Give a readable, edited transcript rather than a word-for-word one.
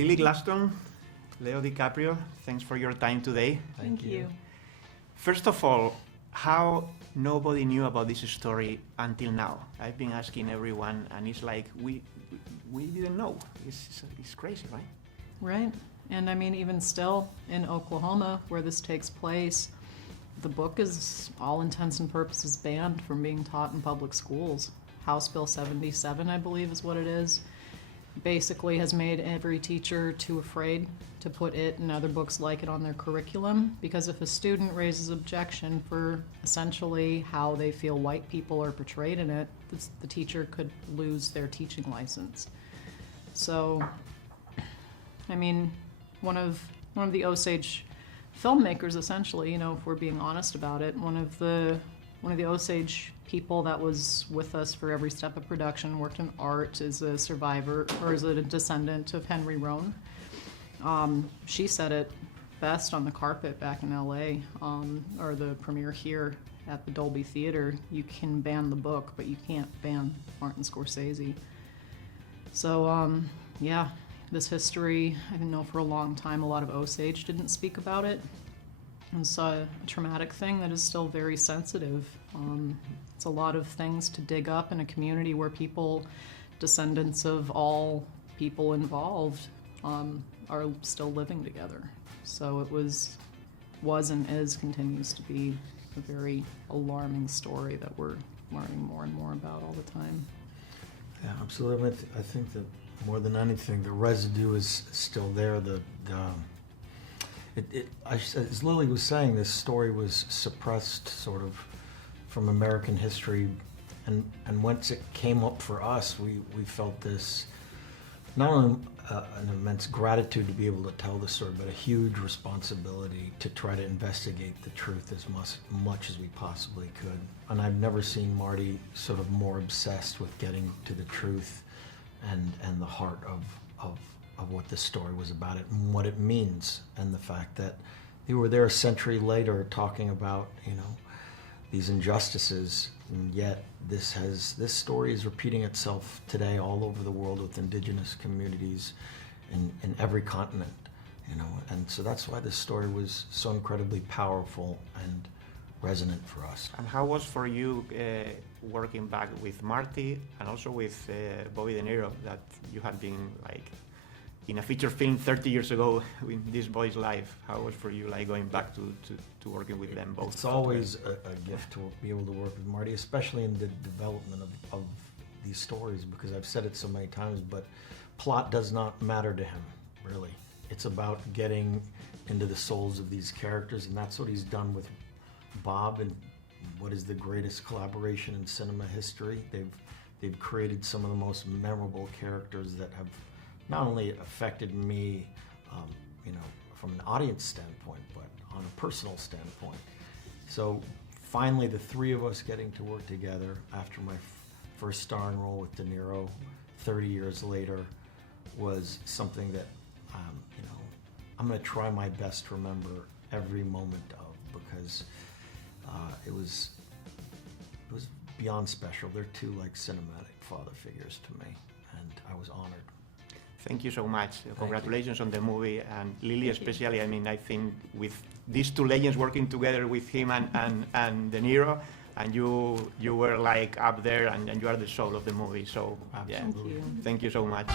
Lily Gladstone, Leo DiCaprio, thanks for your time today. Thank you. First of all, how nobody knew about this story until now? I've been asking everyone, and it's like we didn't know. It's crazy, right? Right. And I mean, even still in Oklahoma, where this takes place, the book is, all intents and purposes, banned from being taught in public schools. House Bill 77, I believe is what it is, basically has made every teacher too afraid to put it and other books like it on their curriculum, because if a student raises objection for essentially how they feel white people are portrayed in it, the teacher could lose their teaching license. So, I mean, one of the Osage filmmakers, essentially, you know, if we're being honest about it, one of the Osage people that was with us for every step of production, worked in art, is a survivor, or is a descendant of Henry Roan. She said it best on the carpet back in LA, or the premiere here at the Dolby Theater. You can ban the book, but you can't ban Martin Scorsese. So, yeah, this history, I didn't know for a long time a lot of Osage didn't speak about it. And it's a traumatic thing that is still very sensitive. It's a lot of things to dig up in a community where people, descendants of all people involved, are still living together. So it was and is, continues to be a very alarming story that we're learning more and more about all the time. Yeah, absolutely. I think that more than anything, the residue is still there. As Lily was saying, this story was suppressed sort of from American history, and once it came up for us, we felt this, not only an immense gratitude to be able to tell the story, but a huge responsibility to try to investigate the truth as much as we possibly could. And I've never seen Marty sort of more obsessed with getting to the truth and the heart of what this story was about, it and what it means, and the fact that they were there a century later talking about, you know, these injustices, and yet this story is repeating itself today all over the world with indigenous communities in every continent, you know, and so that's why this story was so incredibly powerful and resonant for us. And how was for you working back with Marty and also with Bobby De Niro, that you had been like in a feature film 30 years ago in this boy's life? How was for you like going back to working with them both? It's always a gift to be able to work with Marty, especially in the development of these stories, because I've said it so many times, but plot does not matter to him, really. It's about getting into the souls of these characters, and that's what he's done with Bob, and what is the greatest collaboration in cinema history. They've created some of the most memorable characters that have not only affected me, you know, from an audience standpoint, but on a personal standpoint. So finally, the three of us getting to work together after my first starring role with De Niro 30 years later was something that, you know, I'm going to try my best to remember every moment of, because it was beyond special. They're two like cinematic father figures to me, and I was honored. Thank you so much. Congratulations on the movie, and Lily especially. I mean, I think with these two legends working together with him and De Niro, and you were like up there, and you are the soul of the movie. So yeah, Thank you. Thank you so much.